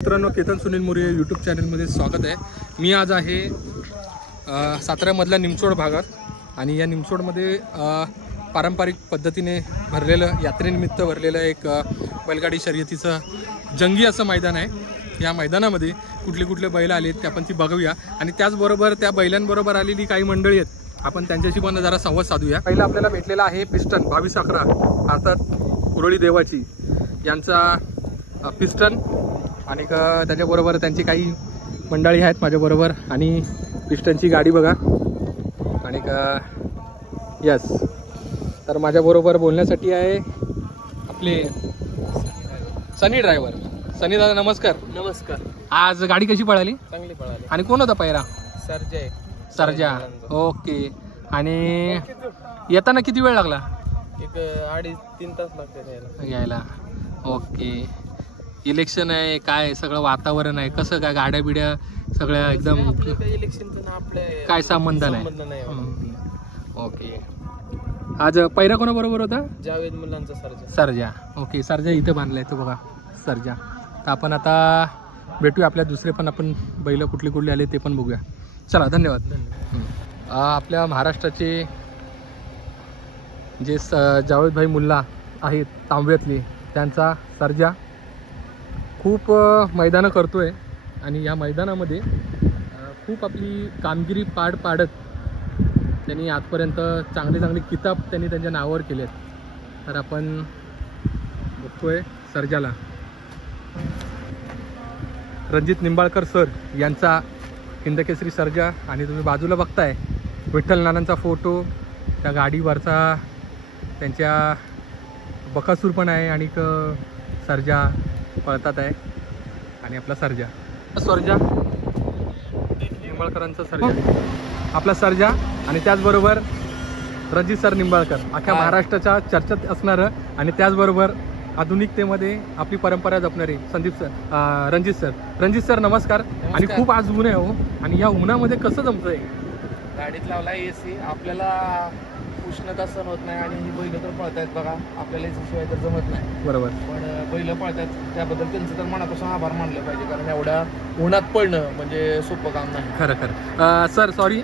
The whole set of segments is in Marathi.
मित्रांनो, केतन सुनील मोरे यूट्यूब चॅनलमध्ये स्वागत आहे। मी आज आहे साताऱ्यामधल्या निमसोड भागात आणि या निमसोडमध्ये पारंपरिक पद्धतीने भरलेलं यात्रेनिमित्त भरलेलं एक बैलगाडी शर्यतीचं जंगी असं मैदान आहे। या मैदानामध्ये कुठले कुठले बैल आलेत ते आपण ती बघूया आणि त्याचबरोबर त्या बैलांबरोबर आलेली काही मंडळी आहेत, आपण त्यांच्याशी पण जरा संवाद साधूया। पहिला आपल्याला भेटलेला आहे पिस्टन 2211 अर्थात उरळी देवाची यांचा पिस्टन आणि त्याच्याबरोबर त्यांची काही मंडळी आहेत माझ्याबरोबर आणि पिस्टनची गाडी बघा आणि यस। तर माझ्याबरोबर बोलण्यासाठी आहे आपले सनी ड्रायव्हर। सनी दादा नमस्कार। नमस्कार। आज गाडी कशी पळाली? चांगली पळाली। आणि कोण होता पहिरा? सर्जा। ओके। आणि येताना किती वेळ लागला? एक 2.5-3 तास लागते यायला। ओके। इलेक्शन आहे, काय सगळं वातावरण आहे, कसं काय गाड्या बिड्या सगळ्या एकदम इलेक्शनचं ना आपल्या काय संबंध नाही? ओके। आज पहिरा कोणाबरोबर होता? जावेद मुलांचा सर्जा। ओके। सर्जा इथे बांधलाय तो बघा सर्जा। तर आपण आता भेटूया, आपल्या दुसरे पण आपण बैल कुठले कुठले आले ते पण बघूया। चला, धन्यवाद। आपल्या महाराष्ट्राचे जे जावेदभाई मुल्ला आहेत तांब्यातले, त्यांचा सर्जा खूप मैदानं करतोय आणि या मैदानामध्ये खूप आपली कामगिरी पार पाडत त्यांनी आजपर्यंत चांगले चांगले किताब त्यांनी त्यांच्या नावावर केले आहेत। तर आपण बघतोय सर्जाला। रणजित निंबाळकर सर यांचा हिंदकेसरी सर्जा आणि तुम्ही बाजूला बघताय विठ्ठल नानांचा फोटो, त्या गाडीवरचा त्यांच्या बकासूर पण आहे आणि सर्जा पळतात आहे आणि आपला सर्जा निंबाळकरांचा सर्जा आपला सर्जा आणि त्याचबरोबर रणजित सर निंबाळकर अख्ख्या महाराष्ट्राच्या चर्चेत असणारं आणि त्याचबरोबर आधुनिकतेमध्ये आपली परंपरा जपणारे रणजित सर नमस्कार। आणि खूप आज ऊन आहे हो, आणि या उन्हामध्ये कसं जमतंय? गाडीत लावला एसी, आपल्याला उष्णता सहन होत नाही आणि ही बैल तर पळतायत बघा, आपल्याला एसीशिवाय तर जमत नाही। बरोबर। पण बैल पळतायत त्याबद्दल त्यांचं तर मनापासून आभार मानलं पाहिजे, कारण एवढ्या उन्हात पळणं म्हणजे सोपं काम नाही। खरं सर सॉरी,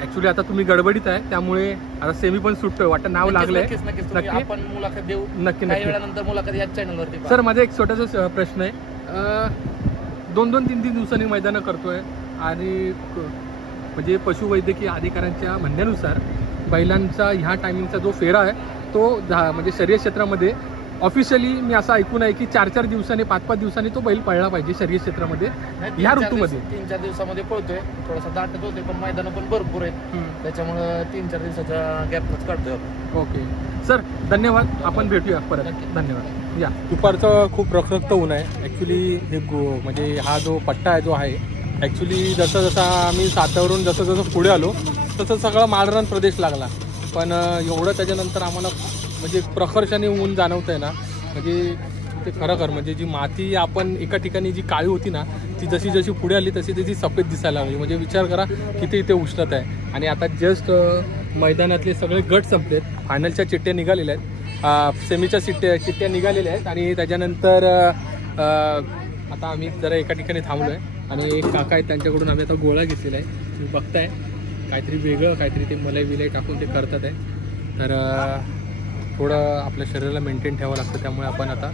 ॲक्च्युली आता तुम्ही गडबडीत आहे त्यामुळे आता सेमी पण सुटतोय वाटतं, नाव लागलंय। नक्की आपण मुलाखत देऊ नक्की काही वेळानंतर मुलाखत याच चॅनलवरती। सर माझा एक छोटासा प्रश्न आहे, 2-3 दिवसांनी मैदानं करतोय आणि म्हणजे पशुवैद्यकीय अधिकाऱ्यांच्या म्हणण्यानुसार बैलांचा ह्या टायमिंगचा जो फेरा आहे तो म्हणजे शर्यत क्षेत्रामध्ये ऑफिशियली मी असं ऐकून आहे की 4-4 दिवसांनी 5-5 दिवसांनी तो बैल पळला पाहिजे शर्यत क्षेत्रामध्ये ह्या ऋतूमध्ये। 3-4 दिवसामध्ये पळतोय, थोडासा दाटत होते पण मैदानं पण भरपूर आहेत, त्याच्यामुळे 3-4 दिवसाचा गॅपच काढतोय। ओके सर, धन्यवाद। आपण भेटूया परत। धन्यवाद। या दुपारचं खूप रखरखतं ऊन आहे ॲक्च्युली। हे म्हणजे हा जो पट्टा आहे जो आहे ॲक्च्युली जसं जसं आम्ही सातावरून जसं पुढे आलो तसं सगळा माळरान प्रदेश लागला, पण एवढं त्याच्यानंतर आम्हाला म्हणजे प्रखरशाने ऊन जाणवत आहे ना, म्हणजे ते खरं म्हणजे जी माती आपण एका ठिकाणी जी काळी होती ना ती जशी जशी पुढे आली तशी त्याची सफेद दिसायला लागली। म्हणजे विचार करा किती इथे उष्णता आहे। आणि आता जस्ट मैदानातले सगळे गट संपलेत, फायनलच्या चिठ्ठ्या निघालेल्या आहेत, सेमीच्या चिठ्ठ्या निघालेल्या आहेत आणि त्याच्यानंतर आता आम्ही जरा एका ठिकाणी थांबलो आहे आणि एक काका आहेत त्यांच्याकडून आम्ही आता गोळा घेतलेला आहे। तुम्ही बघताय काहीतरी वेगळं काहीतरी ते मलाई विलाई टाकून ते करतात आहे। तर थोडं आपल्या शरीराला मेंटेन ठेवावं लागतं, त्यामुळे आपण आता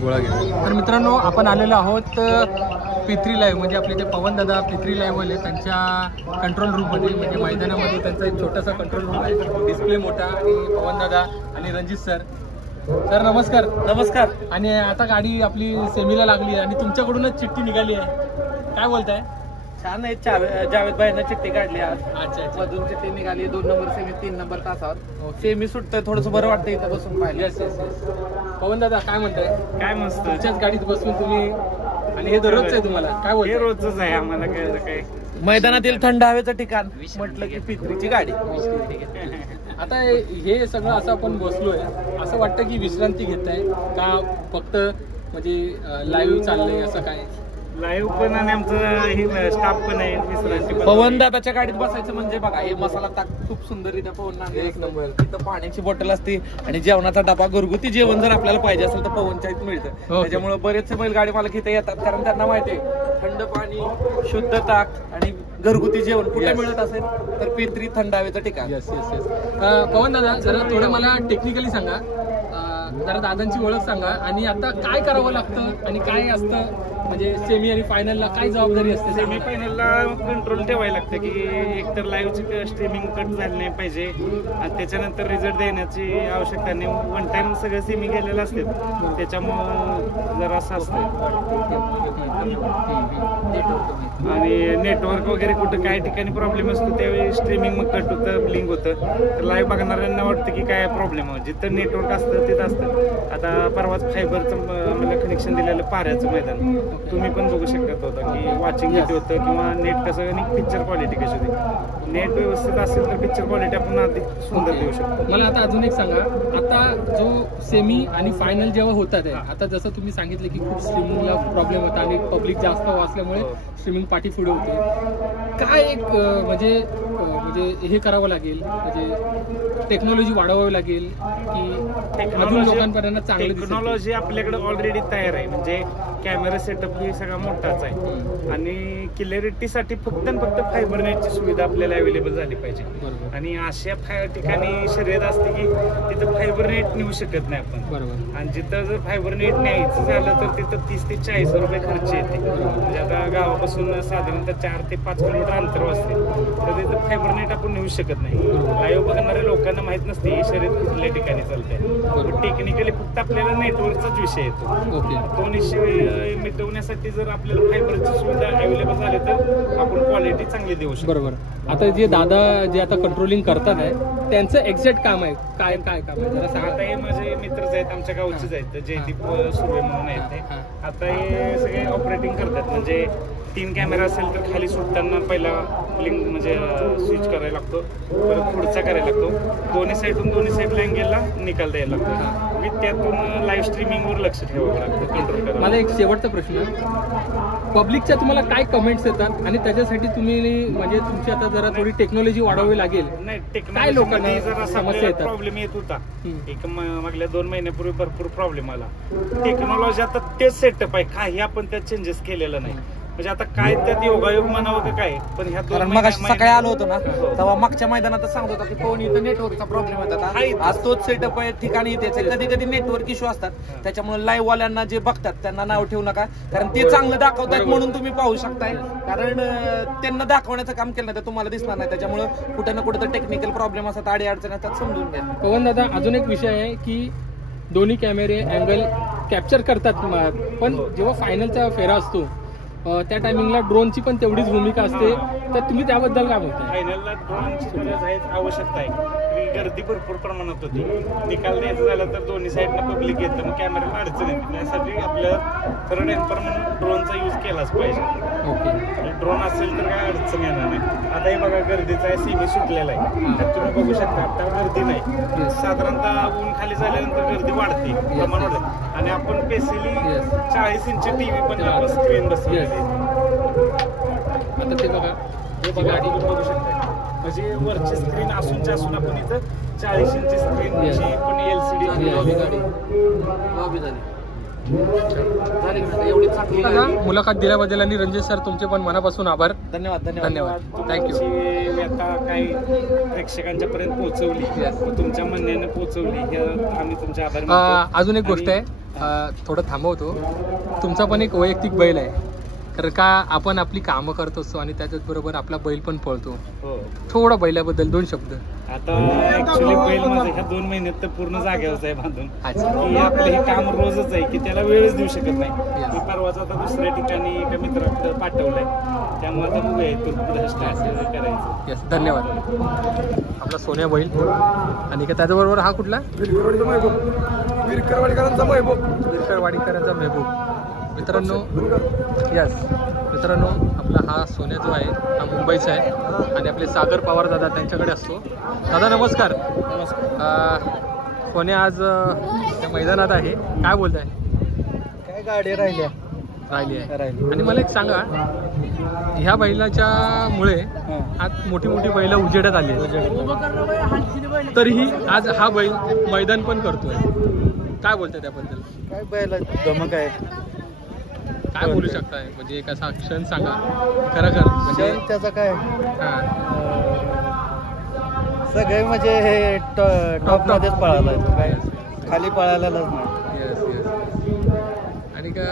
गोळा घेतो। तर मित्रांनो, आपण आलेलो आहोत P3 लाईव्ह म्हणजे आपले जे पवन दादा P3 लाईव्हवाले त्यांच्या कंट्रोल रूममध्ये, म्हणजे मैदानामध्ये त्यांचा एक छोटासा कंट्रोल रूम आहे, डिस्प्ले मोठा, आणि पवन दादा आणि रणजित सर नमस्कार। नमस्कार। आणि आता गाडी आपली सेमीला लागली आणि तुमच्याकडूनच चिठ्ठी निघाली आहे, काय बोलताय? छान आहे, जावेद भाईंना चिठ्ठी काढली आज। अच्छा। मधून चिठ्ठी निघाली, 2 नंबर सेमी 3 नंबर तासावर सेमी सुटतोय, थोडंसं बरं वाटतं इथं बसून पाहिलं। येस। पवन दादा काय म्हणताय? काय मस्त, तुमच्याच गाडीत बसून तुम्ही, आणि हे दररोजच आहे तुम्हाला, काय बोलताय? रोजच आहे आम्हाला, काय मैदानातील थंड हवेचं ठिकाण म्हटलं की P3ची गाडी। आता हे सगळं असं आपण बसलोय, असं वाटतं की विश्रांती घेताय का फक्त म्हणजे लाईव्ह चाललंय असं काय? लाईव्ह पण आणि आमचं स्टाफ पण आहे विश्रांती पण. पवन दादाच्या गाडीत बसायचं म्हणजे बघा हे मसाला ताक खूप सुंदररित्या पवन एक नंबर. तिथं पाण्याची बॉटल असते आणि जेवणाचा डबा, घरगुती जेवण जर आपल्याला पाहिजे असेल तर पवनच्या इथं मिळतं. त्याच्यामुळे बरेचसे बैलगाडी मालक इथे येतात कारण त्यांना माहिती आहे थंड पाणी, शुद्ध ताक आणि घरगुती जेवण कुठे मिळत असेल तर पित्री थंड हवेचं ठिकाण. Yes yes yes. पवन दादा जरा थोडं मला टेक्निकली सांगा, जरा दादांची ओळख सांगा आणि आता काय करावं लागतं आणि काय असतं, म्हणजे सेमी आणि फायनलला काय जबाबदारी असते? सेमी फायनलला कंट्रोल ठेवायला लागतं की एकतर लाईव्हची स्ट्रीमिंग कट झाली नाही पाहिजे आणि त्याच्यानंतर रिझल्ट देण्याची आवश्यकता नाही. वन टाइम सगळं सेमी गेलेलं असते त्याच्यामुळं जरा असं असतं. आणि नेटवर्क वगैरे कुठं काही ठिकाणी प्रॉब्लेम असतो त्यावेळी स्ट्रीमिंग मग कट होतं, ब्लिंक होतं. तर लाईव्ह बघणाऱ्यांना वाटतं की काय प्रॉब्लेम आहे, जिथं नेटवर्क असतं तिथं असतं. आता परवाच फायबरचं मला कनेक्शन दिलेलं पाऱ्याचं मैदान तुम्ही पण बघू शकत होता की वॉचिंग किती होतं किंवा नेट कसं आणि पिक्चर क्वालिटी कशी होती. नेट व्यवस्थित असेल तर पिक्चर क्वालिटी आपण अधिक सुंदर देऊ शकतो. मला आता अजून एक सांगा, आता जो सेमी आणि फायनल जेव्हा होतात आहे, आता जसं तुम्ही सांगितलं की खूप स्ट्रीमिंगला प्रॉब्लेम होता आणि पब्लिक जास्त असल्यामुळे स्ट्रीमिंग पाठी पुढे होते, काय एक म्हणजे हे करावं लागेल, म्हणजे टेक्नॉलॉजी वाढवावी लागेल की अजून लोकांपर्यंत चांगलं दिसेल? टेक्नॉलॉजी आपल्याकडे ऑलरेडी तयार आहे, म्हणजे कॅमेरा सेटअप ही सगळा मोठाच आहे आणि क्लिअरिटीसाठी फक्त फायबर नेटची सुविधा आपल्याला अवेलेबल झाली पाहिजे. आणि अशा ठिकाणी शर्यत असते की तिथं फायबर नेट नेऊ शकत नाही आपण. बरोबर. आणि जिथं जर फायबर नेट न्यायचं झालं तर तिथं 30 ते 40 रुपये खर्च येते. म्हणजे आता गावापासून साधारणतः 4 ते 5 किलोमीटर अंतर असते तर तिथं फायबर नेट आपण नेऊ शकत नाही. लाईव्ह बघणाऱ्या लोकांना माहित नसते ही शर्यत कुठल्या ठिकाणी चालते. टेक्निकली फक्त आपल्याला नेटवर्कचाच विषय येतो. तो निश्चय मिटवण्यासाठी जर आपल्याला फायबरची सुविधा अवेलेबल झाली तर आपण क्वालिटी चांगली देऊ शकतो. बरोबर. आता जे दादा जे आता कंट्रोलिंग करतात आहे त्यांचं एक्झॅक्ट काम आहे काय काम आहे जरा सांगा. आता हे माझे मित्रच आहेत, आमच्या गावचेच आहेत, जयदीप सुर्वे म्हणून आहेत ते. आता हे सगळे ऑपरेटिंग करतात, म्हणजे 3 कॅमेरा असेल तर खाली सुटताना पहिला ब्लिंक म्हणजे स्विच करायला लागतो, परत पुढचा करायला लागतो, दोन्ही साईडला अँगलला निकाल द्यायला लागतो. मी त्यातून लाईव्ह स्ट्रीमिंगवर लक्ष ठेवावं लागतं कंट्रोल करायला. मला एक शेवटचा प्रश्न, पब्लिकच्या तुम्हाला काय कमेंट्स येतात आणि त्याच्यासाठी तुम्ही म्हणजे तुमची आता जरा थोडी टेक्नॉलॉजी वाढवावी लागेल? नाही, काय लोकांना जरा समस्या येतात? प्रॉब्लेम येत होता एक मागल्या 2 महिन्यापूर्वी भरपूर प्रॉब्लेम आला. टेक्नॉलॉजी आता तेच सेटअप आहे, काही आपण त्यात चेंजेस केलेलं नाही. म्हणजे आता काय त्यात योगायोग म्हणावं का काय, पण ह्या कारण मग सकाळी आलो होतो ना तेव्हा मागच्या मैदानात सांगत होता की फोन इथं नेटवर्कचा प्रॉब्लेम येतात. आज तोच सेटअप आहे, ठिकाणी तेच आहे. कधी कधी नेटवर्क इश्यू असतात, त्याच्यामुळे लाईव्ह वाल्यांना जे बघतात त्यांना नाव ठेवू नका, कारण ते चांगलं दाखवतात म्हणून तुम्ही पाहू शकताय. कारण त्यांना दाखवण्याचं काम केलं नाही तर तुम्हाला दिसणार नाही. त्याच्यामुळे कुठे ना कुठे तर टेक्निकल प्रॉब्लेम असतात, अडी अडचणी असतात, समजून घ्या. पवन दादा, अजून एक विषय आहे की दोन्ही कॅमेरे अँगल कॅप्चर करतात, पण जेव्हा फायनलचा फेरा असतो त्या टायमिंगला ड्रोनची पण तेवढीच भूमिका असते, तर तुम्ही त्याबद्दल काय बोलताय? फायनलला ड्रोनची गरज आहे, आवश्यकता आहे. गर्दी भरपूर प्रमाणात होती, निकाल द्यायचं झालं तर दोन्ही साईडनं पब्लिक येतं, मग कॅमेऱ्याला अडचण येते. त्यासाठी आपल्याला थर्ड एम्पर म्हणून ड्रोनचा यूज केलाच पाहिजे. ओके. ड्रोन असेल तर काय अडचण येणार नाही. आता हे बघा गर्दीचा आहे, सीमी सुटलेला आहे, त्यात तुम्ही बघू शकता आता गर्दी नाही. साधारणतः ऊन खाली झाल्यानंतर गर्दी वाढते, प्रमाण वाढते. आणि आपण स्पेशली 40 इंच टीव्ही पण आपण स्क्रीन बसवली. आता ते बघा, हे बघा गाडी बघू शकता, म्हणजे वरची स्क्रीन असून आपण इथं 40 इंची स्क्रीन पण LCD मुलाखत दिल्याबद्दल आणि रणजित सर तुमचे पण मनापासून आभार. धन्यवाद. थँक्यू. आता काही प्रेक्षकांच्या पर्यंत पोहोचवली, तुमच्या म्हणण्याने पोहोचवली, आम्ही तुमचे आभार. अजून एक गोष्ट आहे, थोडं थांबवतो, तुमचा पण एक वैयक्तिक बैल आहे, कारण का आपण आपली कामं करत असतो आणि त्याच्याबरोबर आपला बैल पण पळतो. थोडं बैलाबद्दल 2 शब्द. आता ऍक्च्युली बैल माझं ह्या 2 महिन्यात तर पूर्ण जागेवरच आहे बांधून, की आपलं हे काम रोजच आहे की त्याला वेळच देऊ शकत नाही. मी परवाच आता दुसऱ्या ठिकाणी एका मित्राकडे पाठवलंय, त्यामुळे आता बघूया इथून पुढे स्टार्ट करायचं. येस, धन्यवाद. आपला सोन्या बैल आणि का त्याच्याबरोबर हा कुठला? विरकरवाडीकरांचा महबूब. मित्रांनो, आपला हा सोन्या जो आहे हा मुंबईचा आहे आणि आपले सागर पवार दादा त्यांच्याकडे असतो. दादा नमस्कार. सोन्या आज त्या मैदानात आहे, काय बोलताय? काय गाडी राहिल्या राहिली आहे. राहिली. आणि मला एक सांगा, ह्या बैलाच्या मुळे आज मोठी मोठी बैल उजेडात आली आहेत. तरीही आज हा बैल मैदान पण करतोय. काय बोलताय त्याबद्दल? काय बैला धमक आहे. काय बोलू शकताय? म्हणजे एक असा क्षण सांगा खरं म्हणजे त्याचा काय हा. सगळे म्हणजे हे टॉप मध्येच पळाला काय खाली पळायलाच नाही. Yes yes. आणि का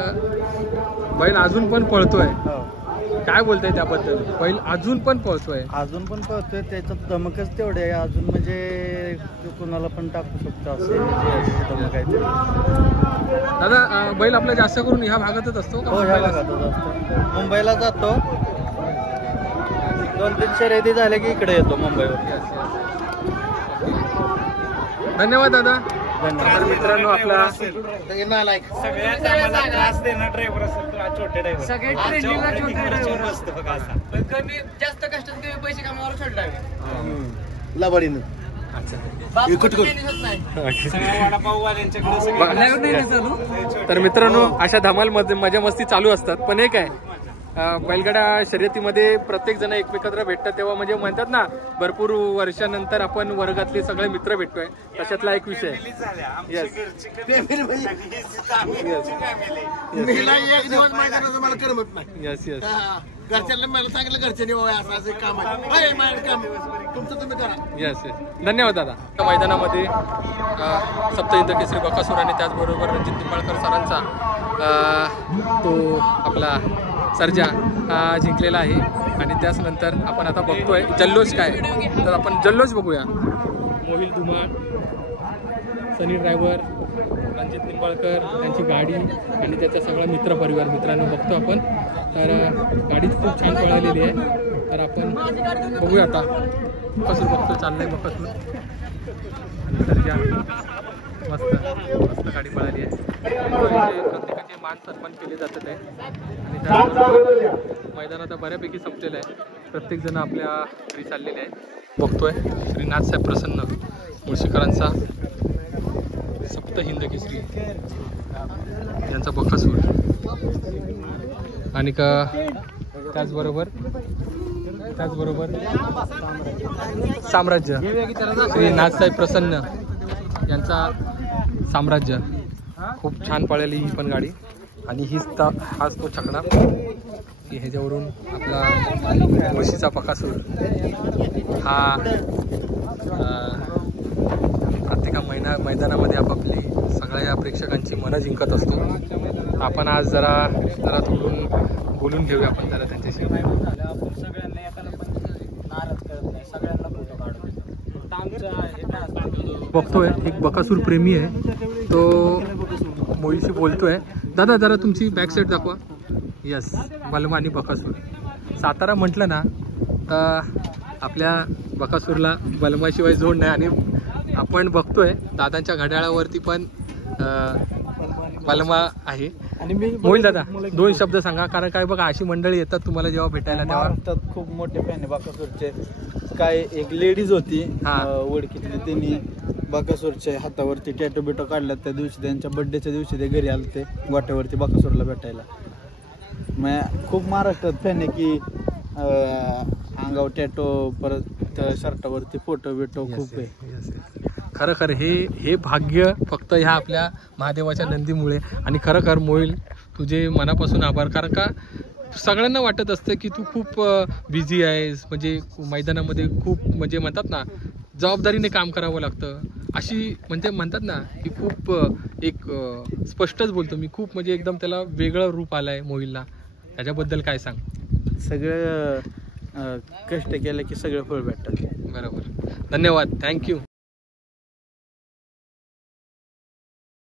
बैल अजून पण पळतोय. काय बोलताय त्याबद्दल? बैल अजून पण पळतोय. अजून पण पळतोय. त्याच्यात धमकच तेवढे आहे. अजून म्हणजे कुणाला पण टाकू शकतो असे धमक आहे. दादा बैल आपला जास्त करून ह्या भागातच असतो का? हो, ह्या भागातच असतो. मुंबईला जातो. 2-3 शर्यती झाल्या की इकडे येतो मुंबईवर. धन्यवाद दादा. धन्यवाद. मित्रांनो आपला सगळ्यात आम्हाला त्रास देणार ड्रायव्हर असेल तर हा छोटे ड्रायव्हर. सगळे ट्रेनिंगला छोटे driver. बसतो बघा असा. पण कमी जास्त कष्टात कमी पैसे कामावर सोडला लबाडीनं. वडापाववाल्यांच्याकडे तर मित्रांनो अशा धमाल मजा मस्ती चालू असतात. पण एक आहे बैलगाडा शर्यतीमध्ये प्रत्येक जण एकमेकांना भेटतात तेव्हा म्हणजे म्हणतात ना, भरपूर वर्षानंतर आपण वर्गातले सगळे मित्र भेटतोय. तशातला एक विषय. Yes yes yes. घरच्यांना मला सांगितलं घरच्यांनी असं असं काम आहे काम तुमचं तुम्ही करा. Yes yes. धन्यवाद दादा. त्या मैदानामध्ये सप्तहिंद केसरी बकासूर आणि त्याचबरोबर रणजित निंबाळकर सरांचा तो आपला सर्जा जिंकलेला आहे. आणि त्याच नंतर आपण आता बघतोय जल्लोष काय. तर आपण जल्लोष बघूया. मोहिल धुमाळ, सनी ड्रायव्हर, रणजित निंबाळकर, त्यांची गाडी आणि त्याचा सगळा मित्रपरिवार मित्रांनो बघतो आपण. तर गाडीच खूप छान पळालेली आहे. तर आपण बघूया आता. बकासूर बघतो चाललंय बकासूर. सर्जा मस्त मस्त गाडी पळाली आहे. प्रत्येकाचे मान सन्मान केले जातात आहे. आणि मैदान आता बऱ्यापैकी संपलेलं आहे. प्रत्येक जण आपल्या घरी चाललेले आहे. बघतोय श्री नाथसाहेब प्रसन्न मुळशीकरांचा सप्तहिंद केसरी यांचा बकासूर. आणि का त्याचबरोबर साम्राज्य श्री नाथसाहेब प्रसन्न यांचा साम्राज्य. खूप छान पळाली ही पण गाडी. आणि हाच तो छकडा की ह्याच्यावरून आपला मुळशीचा बकासूर हा प्रत्येका मैदानामध्ये आपापली सगळ्या प्रेक्षकांची मनं जिंकत असतो. आपण आज जरा थोडून बोलून घेऊया आपण जरा त्यांच्याशी. बघतोय एक बकासूर प्रेमी आहे तो मोहीशी बोलतोय. दादा जरा तुमची बॅक साईड दाखवा. यस. बलमा आणि बकासूर. सातारा म्हटलं ना तर आपल्या बकासूरला बलमाशिवाय जोड नाही. आणि आपण बघतोय दादांच्या घड्याळावरती पण बलमा आहे. आणि मी मोहिल दादा 2 शब्द सांगा. कारण काय बघा अशी मंडळी येतात तुम्हाला जेव्हा भेटायला तेव्हा. खूप मोठे फॅन आहे बकासूरचे. काय एक लेडीज होती ओळखीतली, त्यांनी बकासूरच्या हातावरती टॅटो बिटो काढला. त्या दिवशी त्यांच्या बर्थडेच्या दिवशी ते घरी आले ते गोट्यावरती बकासूरला भेटायला. मग खूप महाराष्ट्रात फॅन आहे की अंगावर टॅटो, परत शर्टावरती फोटो बिटो खूप आहे. खरं हे भाग्य फक्त ह्या आपल्या महादेवाच्या नंदीमुळे. आणि खरं मोहिल तुझे मनापासून आभार. कारण का सगळ्यांना वाटत असतं की तू खूप बिझी आहेस. म्हणजे मैदानामध्ये खूप म्हणजे म्हणतात ना जबाबदारीने काम करावं लागतं. अशी म्हणजे म्हणतात ना की खूप एक स्पष्टच बोलतो मी. खूप म्हणजे एकदम त्याला वेगळं रूप आलं आहे मोहिलला. त्याच्याबद्दल काय सांग? सगळं कष्ट केलं की सगळं फळ भेटतात. बरोबर. धन्यवाद. थँक्यू.